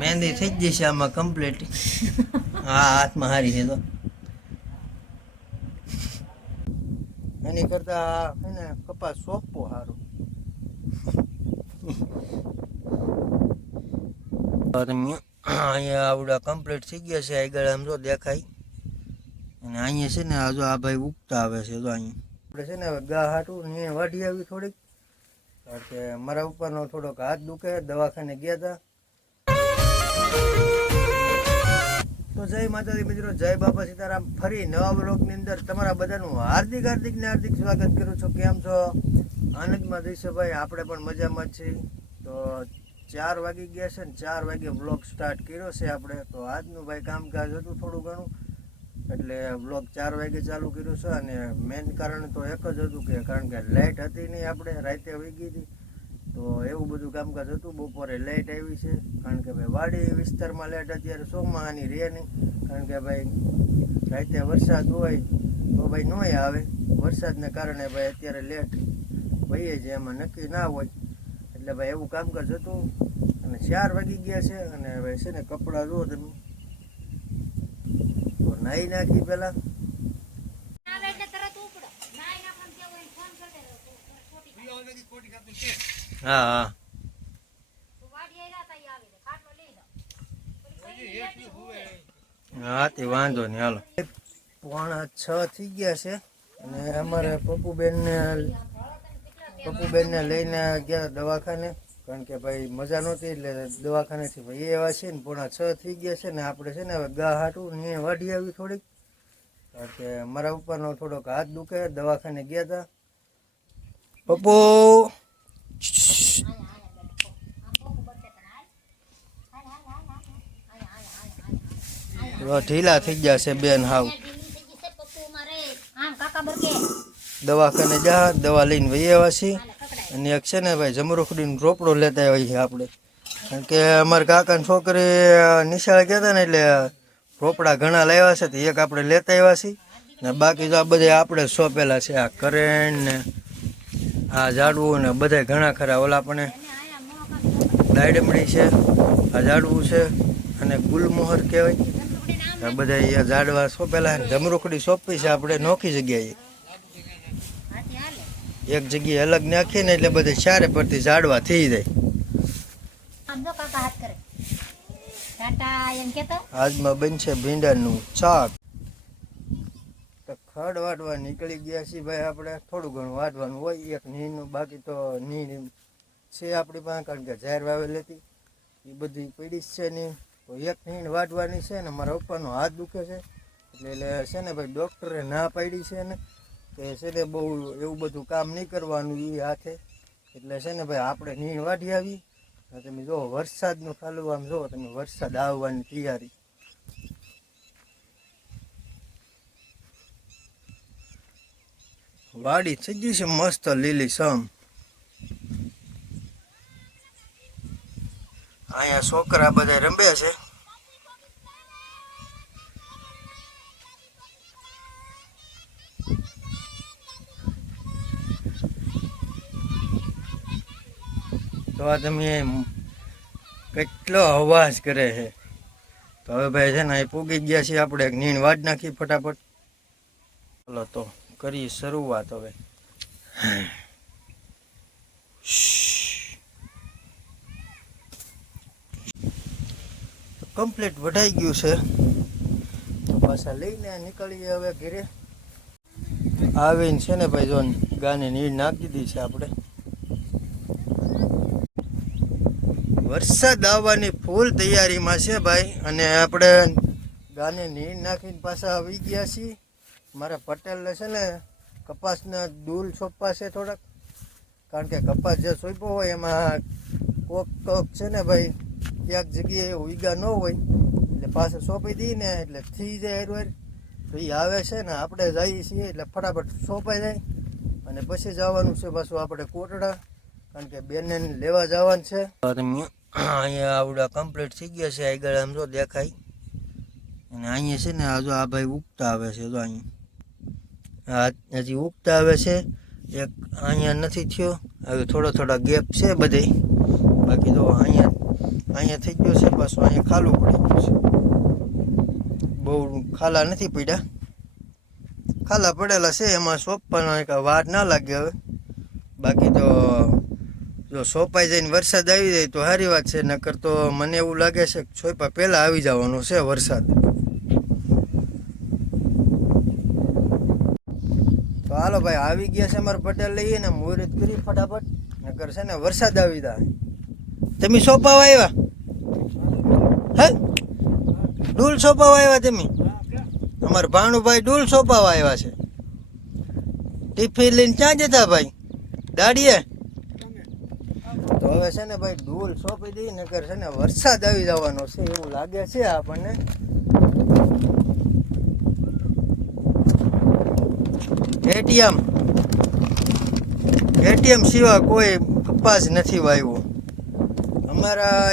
મહેંદી થઈ જ જશે આમાં કમ્પ્લીટ હા હાથમાં હારી છે તો. એની કરતા એને ને કપાસ સોંપવો સારું. અહીંયા આવડા કમ્પ્લીટ થઈ ગયા છે. આગળ આમ જો દેખાય. અને અહીંયા છે ને આ જો આ ભાઈ ઉગતા આવે છે તો અહીંયા. આપણે છે ને ગા હાટું ને વાઢી આવી થોડીક. કારણ કે મારા ઉપરનો થોડોક હાથ દુખે. દવાખાને ગયા હતા તો જય માતાજી મિત્રો, જય બાપા સીતારામ. ફરી નવા બ્લોગની અંદર તમારા બધાનું હાર્દિક હાર્દિક ને હાર્દિક સ્વાગત કરું છું. કેમ છો? આનંદમાં ભાઈ, આપણે પણ મજામાં છીએ. તો ચાર વાગી ગયા છે ને ચાર વાગે બ્લોગ સ્ટાર્ટ કર્યો છે આપણે. તો આજનું ભાઈ કામકાજ હતું થોડું ઘણું. એટલે બ્લોગ ચાર વાગે ચાલુ કર્યું છે અને મેઇન કારણ તો એક જ હતું કે, કારણ કે લાઇટ હતી નહીં આપણે, રાતે વહી ગઈ હતી. તો એવું બધું કામકાજ હતું. બપોરે લાઇટ આવી છે. કારણ કે ભાઈ વાડી વિસ્તારમાં લાઇટ અત્યારે સોમાહાની રહે નહીં. કારણ કે ભાઈ રાતે વરસાદ હોય તો ભાઈ નોય આવે. વરસાદને કારણે ભાઈ અત્યારે લેટ વહીએ છે એમાં નક્કી ના હોય. એટલે ભાઈ એવું કામકાજ હતું. અને ચાર વાગી ગયા છે. અને ભાઈ છે ને કપડાં જુઓ તમે. તો નાહી નાખી પહેલાં આવે એટલે તરત ઉપડો નાઈ નાખવાનું કેવું હોય ફોન કરી દેજો ખોટી કાઢી. હા હા તો વાડી આયરા તા ઈ આવે છે. ખાટલો લઈ જાઓ. પછી કઈ હુવે. હા. તે વાંધો નહીં, હાલો. પોણા છ થઈ ગયા છે અને અમારે પપ્પુબેનને પપ્પુબેનને લઈને ગયા દવાખાને, કારણ કે ભાઈ મજા નહોતી એટલે દવાખાનેથી ભાઈ એવા છે ને પોણા છ થઈ ગયા છે ને આપણે છે ને હવે ગા હાટું ને વાઢી આવી થોડીક. કારણ કે મારા ઉપરનો થોડોક હાથ દુખે, દવાખાને ગયા હતા પપ્પુ! ઢીલા થઈ ગયા છે બેન હાવ. દવાખાને જા દવા લઈને વહી આવ્યા છીએ અને એક છે ને ભાઈ જમરૂખડીનો રોપડો લેતા આવ્યા છીએ આપણે કારણ કે અમારા કાકાની છોકરી નિશાળે કહેતા હતા ને એટલે રોપડા ઘણા લાવ્યા છે તો એક આપણે લેતા આવ્યા છીએ ને બાકી તો આ બધા આપણે સોંપેલા છે આ કરેણ ને આ ઝાડવું ને બધા ઘણા ખરા ઓલા આપણે દાયડમડી છે આ ઝાડવું છે અને ગુલમોહર કહેવાય આ બધા અહીંયા ઝાડવા સોંપેલા છે. જમરૂખડી સોંપી છે આપણે નોખી જગ્યાએ. એક જગ્યાએ અલગ નાખીએ ને એટલે બધે ચારે પરથી ઝાડવા થઈ જાય. આમ જો કાકા હાથ કરે. ટાટા એમ કહેતા. આજમાં બનશે ભીંડાનું શાક તો ખડ વાટવા નીકળી ગયા છીએ ભાઈ આપણે. થોડું ઘણું વાટવાનું હોય. એક નીનું બાકી તો નીણ છે આપણી પાસે કારણ કે ઝેર વાવેલી હતી. એ બધી પીડી છે નહીં એક નીણ વાટવાની છે ને મારા ઉપરનો હાથ દુખે છે. એટલે છે ને ભાઈ ડૉક્ટરે ના પાડી છે ને કે છે ને બહુ એવું બધું કામ નહીં કરવાનું એ હાથે. એટલે છે ને ભાઈ આપણે નીણ વાઢી આવી. તમે જુઓ વરસાદનું ખાલું આમ જુઓ તમે વરસાદ આવવાની તૈયારી. વાડી ગઈ છે મસ્ત લીલી સમ. અહીંયા છોકરા બધા રમે છે. તો આ તમે કેટલો અવાજ કરે છે. તો હવે ભાઈ છે ને એ પૂગી ગયા છીએ આપણે એક નીણ વાજ નાખી ફટાફટ. ચાલો તો કરીએ શરૂઆત હવે. કમ્પ્લીટ વઢાઈ ગયું છે. તો પાછા લઈને નીકળીએ હવે ઘરે. આવીને છે ને ભાઈ જો ગાને નીર નાખી દીધી છે આપણે. વરસાદ આવવાની ફૂલ તૈયારીમાં છે ભાઈ, અને આપણે ગાને નીર નાખીને પાછા આવી ગયા છીએ. મારા પટેલને છે ને કપાસના દૂલ સોંપવા છે થોડાક. કારણ કે કપાસ જે સોંપ્યો હોય એમાં કોક કોક છે ને ભાઈ ક્યાંક જગ્યાએ ઉગા ન હોય, એટલે પાછું સોંપી દઈએ ને એટલે થઈ જાય હારવાર. તો એ આવે છે ને, આપણે જઈએ છીએ એટલે ફટાફટ સોંપાઈ જાય. અને પછી જવાનું છે પાછું આપણે કોટડા, કારણ કે બેનને લેવા જવાનું છે. અહીંયા આવડા કમ્પ્લીટ થઈ ગયા છે, આગળ આમ જો દેખાય. અને અહીંયા છે ને, આ જો આ ભાઈ ઉગતા આવે છે, જો અહીંયા. હજી ઉગતા આવે છે, એક અહીંયા નથી થયો. હવે થોડો થોડો ગેપ છે બધે. અહીંયા થઈ ગયો છે પાછું અહીંયા ખાલું પડી ગયું છે. બહુ ખાલા નથી પડ્યા. ખાલા પડેલા છે, એમાં સોંપવાનો વાર ના લાગે હવે. બાકી તો જો સોંપાઈ જઈને વરસાદ આવી જાય તો સારી વાત છે, નકર તો મને એવું લાગે છે કે સોંપા પહેલાં આવી જવાનો છે વરસાદ. તો હાલો ભાઈ, આવી ગયા છે અમારે પટેલ લઈએ ને, મુહૂર્ત કરી ફટાફટ. નકર છે ને, વરસાદ આવી જાય. તમે સોંપાવા આવ્યા? હે? ડૂલ સોંપાવા આવ્યા તમે? અમારા ભાણુભાઈ ડૂલ સોંપાવા આવ્યા છે. ટિફિન લઈને ક્યાં જતા ભાઈ? દાડીએ? તો હવે છે ને ભાઈ ડૂલ સોંપી દઈ નગર છે ને વરસાદ આવી જવાનો છે, એવું લાગે છે આપણને. એટીએમ. એટીએમ સિવાય કોઈ કપાસ નથી વાવ્યો. અમારા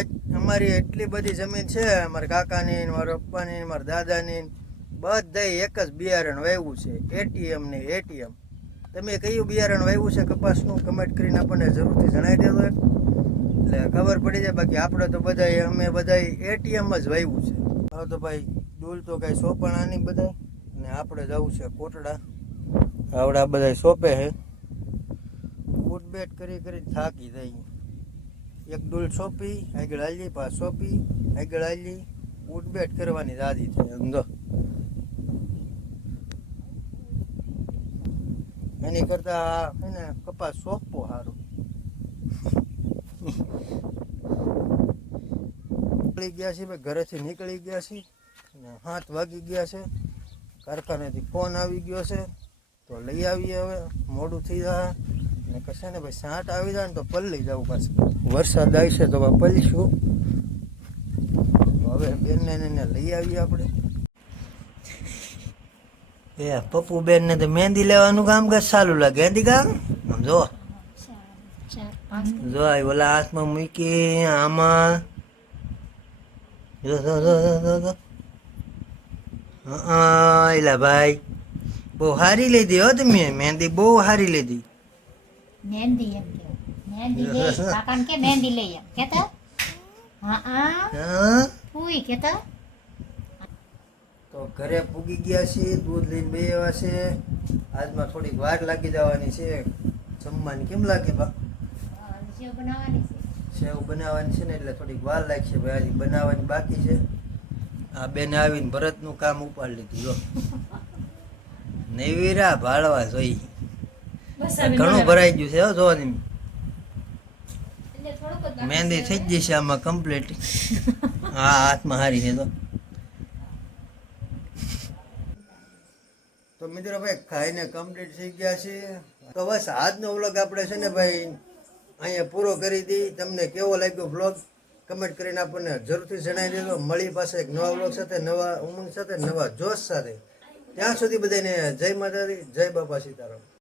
અમારી એટલી બધી જમીન છે, અમારા કાકાની મારા પપ્પાની મારા દાદાની બધા એક જ બિયારણ વાવ્યું છે, એટીએમ ને એટીએમ. તમે કયું બિયારણ વાવ્યું છે કપાસનું કમેન્ટ કરીને આપણને જરૂરથી જણાવી દેજો એટલે ખબર પડી જાય, બાકી આપણે તો બધાય, અમે બધાય એટીએમ જ વાવ્યું છે. હવે તો ભાઈ, ડૂલ તો કાંઈ સોંપણ નહીં બધાય? ને આપણે જવું છે કોટડા. આવડા બધા સોંપે છે. ઉઠબેટ કરી કરી થાકી જાય. એક ડૂલ સોંપી, આગળ હાલી પા સોંપી, આગળ હાલી ઉઠબેઠ કરવાની દાદી છે, સમજો. એની કરતા એને કપાસ સોંપવો સારું નીકળી ગયા છે, ભાઈ, ઘરેથી નીકળી ગયા છે, અને હાથ વાગી ગયા છે. કારખાનેથી ફોન આવી ગયો છે, તો લઈ આવીએ હવે, મોડું થઈ જાય. ને કશે ને, ભાઈ સાંટ આવી જાય ને તો પલ્લી જવું પાછું. વરસાદ આવશે તો પલીશું. હવે બેનને લઈ આવીએ આપણે. એ પપ્પુ બેન ને તો મહેંદી લેવાનું કામ કાજ સારું લાગે. મહેંદી કામ આમ જો. ઓલા હાથમાં મૂકી, આમાં. જો જો હા, એલા ભાઈ. બહુ સારી લીધી હો તમે. મહેંદી બહુ સારી લીધી. મહેંદી મહેંદી લે કાકાને કે મહેંદી લઈ એમ. કેતા? હા હા. કેતા? તો ઘરે પૂગી ગયા છીએ દૂધ લઈને બે એવા છે. આજમાં થોડીક વાર લાગી જવાની છે. જમવાની કેમ લાગે બા? સેવ બનાવવાની છે. સેવ બનાવવાની છે ને એટલે થોડીક વાર લાગશે. ભાઈ હજી બનાવવાની બાકી છે. આ બેન આવીને ભરતનું કામ ઉપાડી લીધું જો. નેવીરા ભાળવા જોઈ. ઘણું ભરાઈ ગયું છે હો જોવાની. મહેંદી થઈ જ જશે આમાં કમ્પ્લીટ હા હાથમાં હારી છે તો. તો મિત્રો ભાઈ ખાઈને કમ્પ્લીટ થઈ ગયા છે તો બસ આજનો વ્લોગ આપણે છે ને ભાઈ અહીંયા પૂરો કરી દી. તમને કેવો લાગ્યો વ્લોગ કમેન્ટ કરીને આપણને જરૂરથી જણાવી દેજો. મળી પાસે એક નવા વ્લોગ સાથે નવા ઉમંગ સાથે નવા જોશ સાથે. ત્યાં સુધી બધાને જય માતાજી જય બાપા સીતારામ.